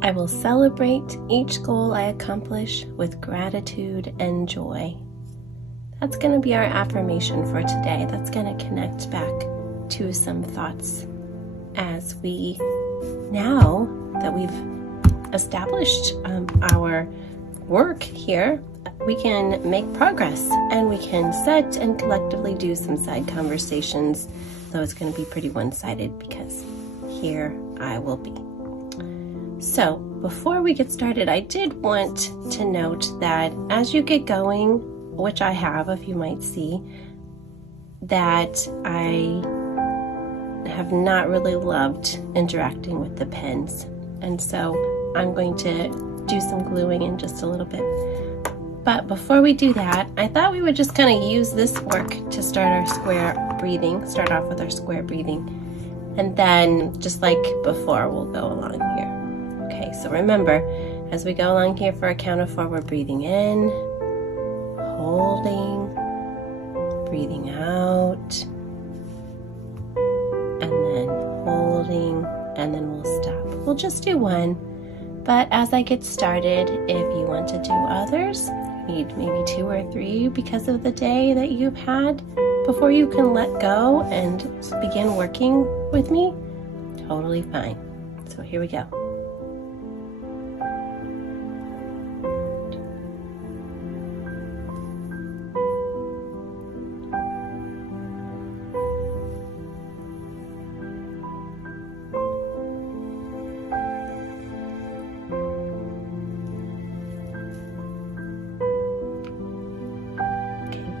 I will celebrate each goal I accomplish with gratitude and joy. That's going to be our affirmation for today. That's going to connect back to some thoughts as we, now that we've established our work here, we can make progress and we can set and collectively do some side conversations, though it's going to be pretty one-sided because here I will be. So before we get started, I did want to note that as you get going, which I have, if you might see, that I have not really loved interacting with the pens. And so I'm going to do some gluing in just a little bit. But before we do that, I thought we would just kind of use this work to start our square breathing, start off with our square breathing. And then just like before, we'll go along here. Okay, so remember, as we go along here for a count of 4, we're breathing in, holding, breathing out, and then holding, and then we'll stop. We'll just do one, but as I get started, if you want to do others, you need maybe 2 or 3 because of the day that you've had before you can let go and begin working with me, totally fine. So here we go.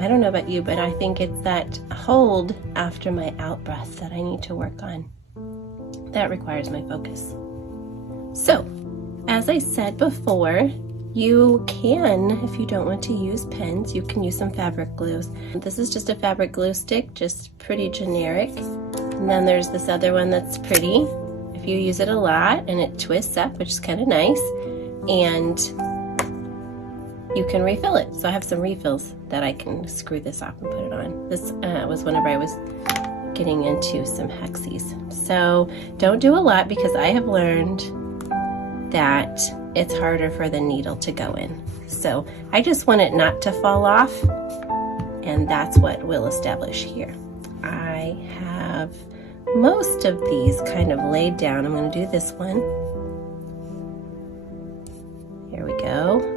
I don't know about you, but I think it's that hold after my out breath that I need to work on. That requires my focus. So, as I said before, you can, if you don't want to use pens, you can use some fabric glues. This is just a fabric glue stick, just pretty generic. And then there's this other one that's pretty. If you use it a lot and it twists up, which is kind of nice. And you can refill it. So I have some refills that I can screw this off and put it on. This was whenever I was getting into some hexies. So don't do a lot because I have learned that it's harder for the needle to go in. So I just want it not to fall off, and that's what we'll establish here. I have most of these kind of laid down. I'm going to do this one. Here we go.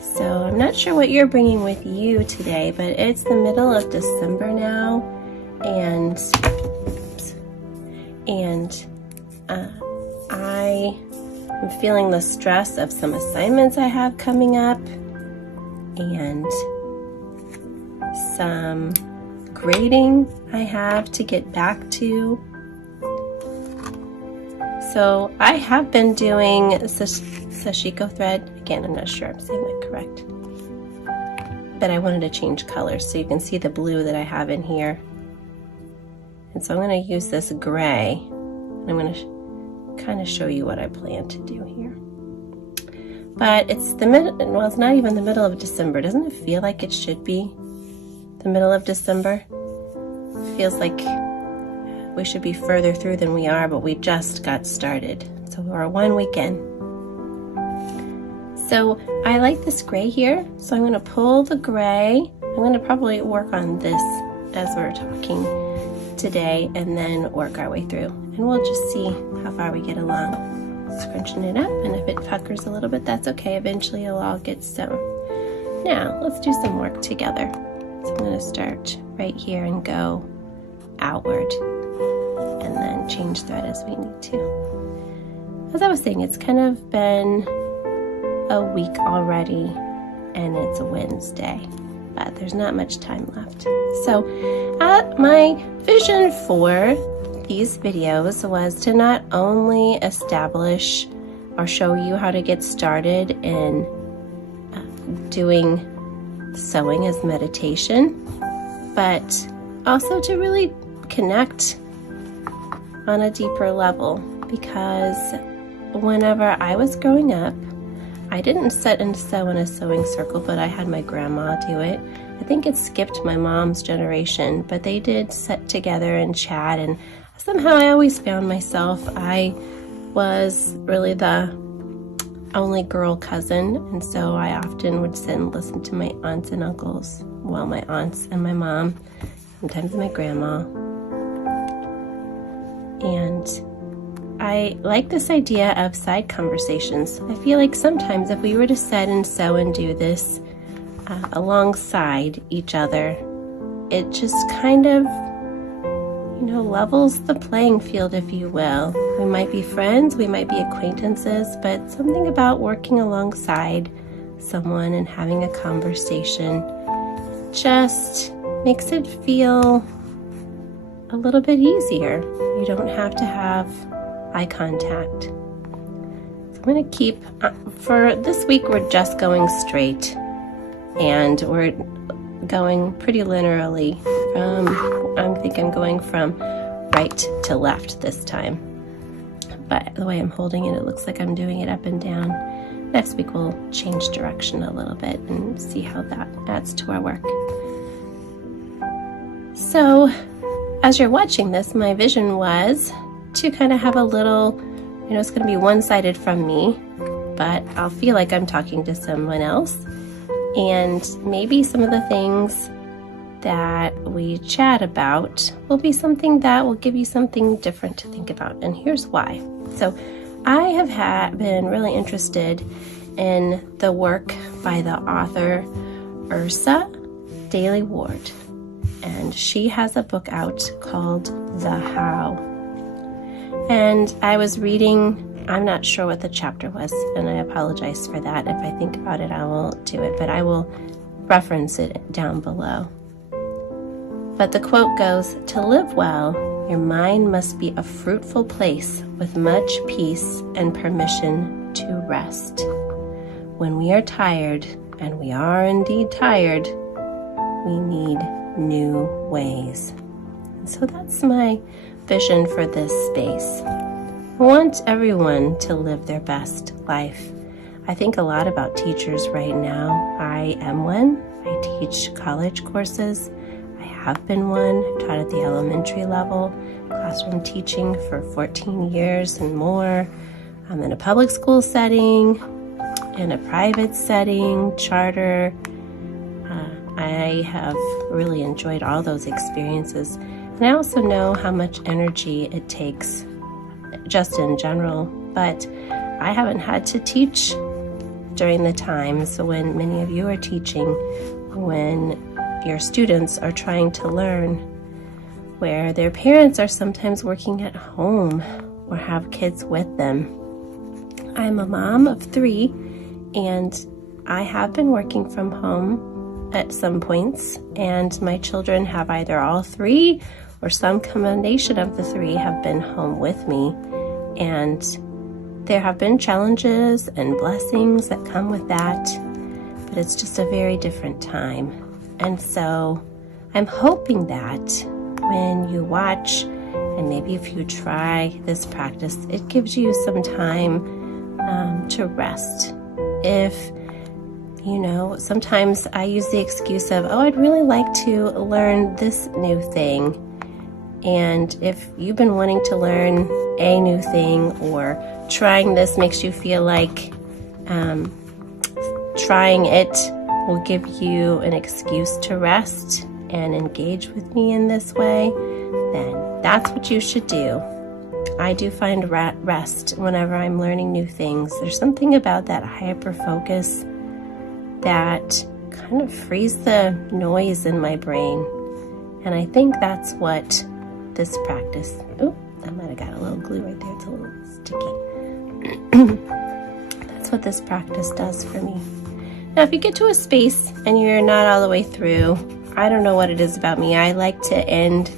So I'm not sure what you're bringing with you today, but it's the middle of December now, and I am feeling the stress of some assignments I have coming up and some grading I have to get back to. So I have been doing sashiko thread. Again, I'm not sure I'm saying that correct. But I wanted to change colors so you can see the blue that I have in here. And so I'm going to use this gray. And I'm going to kind of show you what I plan to do here. But it's the middle, well, it's not even the middle of December. Doesn't it feel like it should be the middle of December? It feels like we should be further through than we are, but we just got started. So we're 1 week in. So I like this gray here, so I'm going to pull the gray. I'm going to probably work on this as we're talking today and then work our way through. And we'll just see how far we get along. Scrunching it up, and if it puckers a little bit, that's okay. Eventually it'll all get sewn. Now, let's do some work together. So I'm going to start right here and go outward, and then change thread as we need to. As I was saying, it's kind of been a week already, and it's a Wednesday, but there's not much time left. So my vision for these videos was to not only establish or show you how to get started in doing sewing as meditation, but also to really connect on a deeper level, because whenever I was growing up, I didn't sit and sew in a sewing circle, but I had my grandma do it. I think it skipped my mom's generation, but they did sit together and chat, and somehow I always found myself, I was really the only girl cousin, and so I often would sit and listen to my aunts and uncles, well, my aunts and my mom, sometimes my grandma. And I like this idea of side conversations. I feel like sometimes if we were to sit and sew and do this alongside each other, it just kind of, levels the playing field, if you will. We might be friends, we might be acquaintances, but something about working alongside someone and having a conversation just makes it feel a little bit easier. You don't have to have eye contact. So I'm going to keep, for this week, we're just going straight, and we're going pretty linearly I think I'm going from right to left this time. But the way I'm holding it, it looks like I'm doing it up and down. Next week we'll change direction a little bit and see how that adds to our work. So as you're watching this, my vision was to kind of have a little, it's going to be one-sided from me, but I'll feel like I'm talking to someone else. And maybe some of the things that we chat about will be something that will give you something different to think about. And here's why. So I have been really interested in the work by the author Ursa Daly Ward. And she has a book out called The How. And I was reading, I'm not sure what the chapter was, and I apologize for that. If I think about it, I will do it, but I will reference it down below. But the quote goes, "To live well, your mind must be a fruitful place with much peace and permission to rest. When we are tired, and we are indeed tired, we need new ways." And so that's my vision for this space. I want everyone to live their best life. I think a lot about teachers right now. I am one. I teach college courses. I have been one. I've taught at the elementary level, classroom teaching for 14 years and more. I'm in a public school setting, in a private setting, charter. I have really enjoyed all those experiences. And I also know how much energy it takes just in general, but I haven't had to teach during the times when many of you are teaching, when your students are trying to learn, where their parents are sometimes working at home or have kids with them. I'm a mom of 3, and I have been working from home at some points, and my children have either all 3 or some combination of the 3 have been home with me. And there have been challenges and blessings that come with that, but it's just a very different time. And so I'm hoping that when you watch, and maybe if you try this practice, it gives you some time to rest. If sometimes I use the excuse of, I'd really like to learn this new thing. And if you've been wanting to learn a new thing, or trying this makes you feel like trying it will give you an excuse to rest and engage with me in this way, then that's what you should do. I do find rest whenever I'm learning new things. There's something about that hyper focus that kind of frees the noise in my brain. And I think that's what this practice, I might have got a little glue right there, it's a little sticky. That's what this practice does for me. Now, if you get to a space and you're not all the way through, I don't know what it is about me. I like to end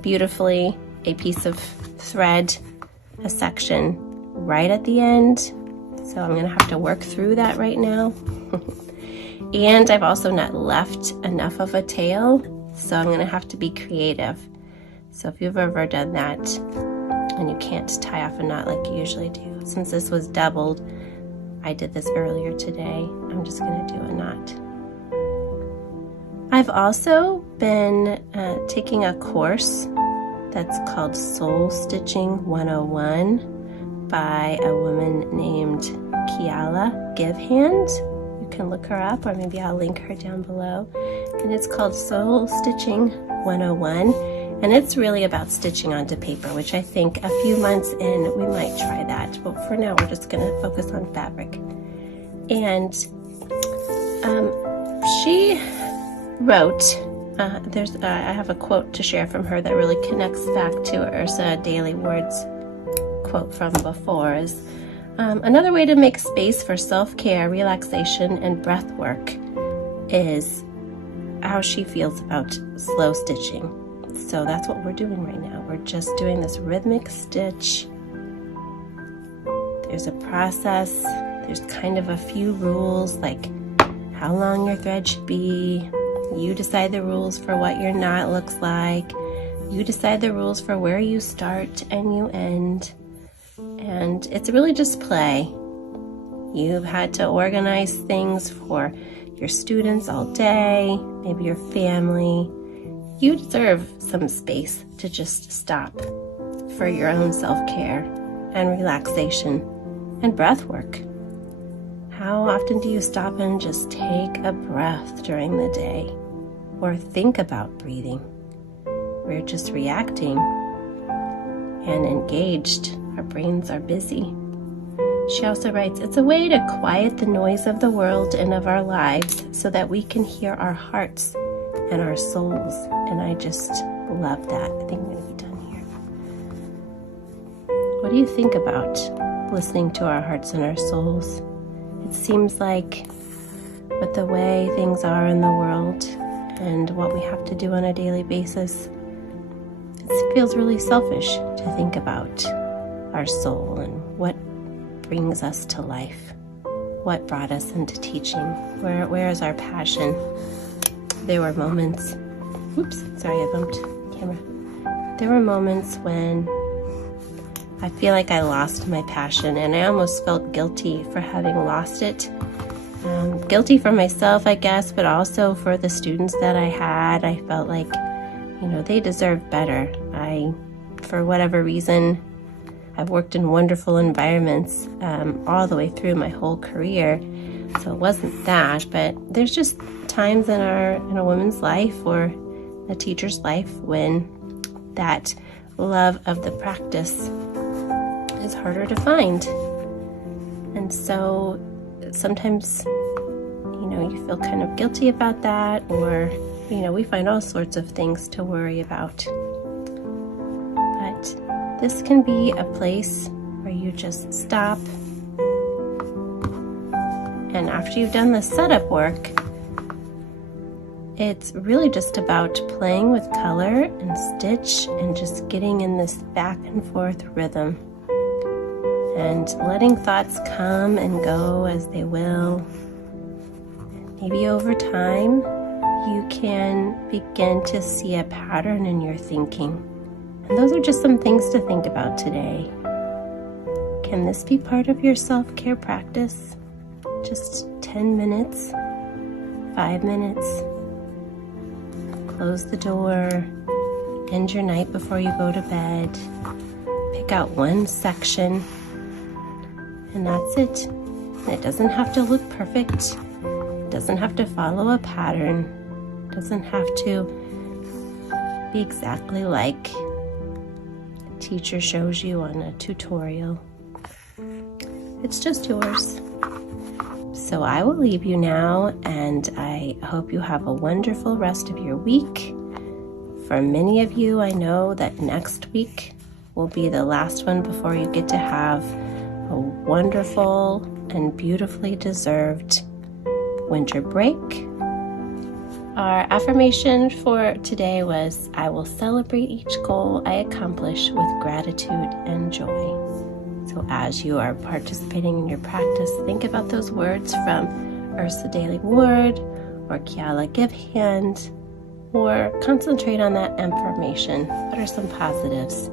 beautifully a piece of thread, a section right at the end. So I'm going to have to work through that right now. And I've also not left enough of a tail, so I'm going to have to be creative. So if you've ever done that and you can't tie off a knot like you usually do, since this was doubled, I did this earlier today, I'm just going to do a knot. I've also been taking a course that's called Soul Stitching 101 by a woman named Kiala Give Hand. You can look her up, or maybe I'll link her down below. And it's called Soul Stitching 101. And it's really about stitching onto paper, which I think a few months in we might try that. But for now, we're just going to focus on fabric. And she wrote, I have a quote to share from her that really connects back to Ursa Daily Ward's quote from before. Is another way to make space for self-care, relaxation, and breath work is how she feels about slow stitching. So that's what we're doing right now. We're just doing this rhythmic stitch. There's a process. There's kind of a few rules, like how long your thread should be. You decide the rules for what your knot looks like. You decide the rules for where you start and you end. And it's really just play. You've had to organize things for your students all day, maybe your family. You deserve some space to just stop for your own self-care and relaxation and breath work. How often do you stop and just take a breath during the day or think about breathing? We're just reacting and engaged. Our brains are busy. She also writes, it's a way to quiet the noise of the world and of our lives so that we can hear our hearts and our souls. And I just love that. I think I'm going to be done here. What do you think about listening to our hearts and our souls? It seems like with the way things are in the world and what we have to do on a daily basis, it feels really selfish to think about our soul and what brings us to life, what brought us into teaching, where is our passion. There were moments, oops, sorry, I bumped the camera. There were moments when I feel like I lost my passion, and I almost felt guilty for having lost it. Guilty for myself, I guess, but also for the students that I had. I felt like, they deserved better. For whatever reason, I've worked in wonderful environments all the way through my whole career, so it wasn't that, but there's just times in a woman's life or a teacher's life when that love of the practice is harder to find. And so sometimes, you feel kind of guilty about that, or, we find all sorts of things to worry about. But this can be a place where you just stop, and after you've done the setup work, it's really just about playing with color and stitch and just getting in this back and forth rhythm and letting thoughts come and go as they will. Maybe over time, you can begin to see a pattern in your thinking. And those are just some things to think about today. Can this be part of your self-care practice? Just 10 minutes, 5 minutes. Close the door, end your night before you go to bed. Pick out one section, and that's it. It doesn't have to look perfect. It doesn't have to follow a pattern. It doesn't have to be exactly like a teacher shows you on a tutorial. It's just yours. So I will leave you now, and I hope you have a wonderful rest of your week. For many of you, I know that next week will be the last one before you get to have a wonderful and beautifully deserved winter break. Our affirmation for today was, I will celebrate each goal I accomplish with gratitude and joy. So as you are participating in your practice, think about those words from Ursa Daily Ward or Kiala Give Hand, or concentrate on that affirmation. What are some positives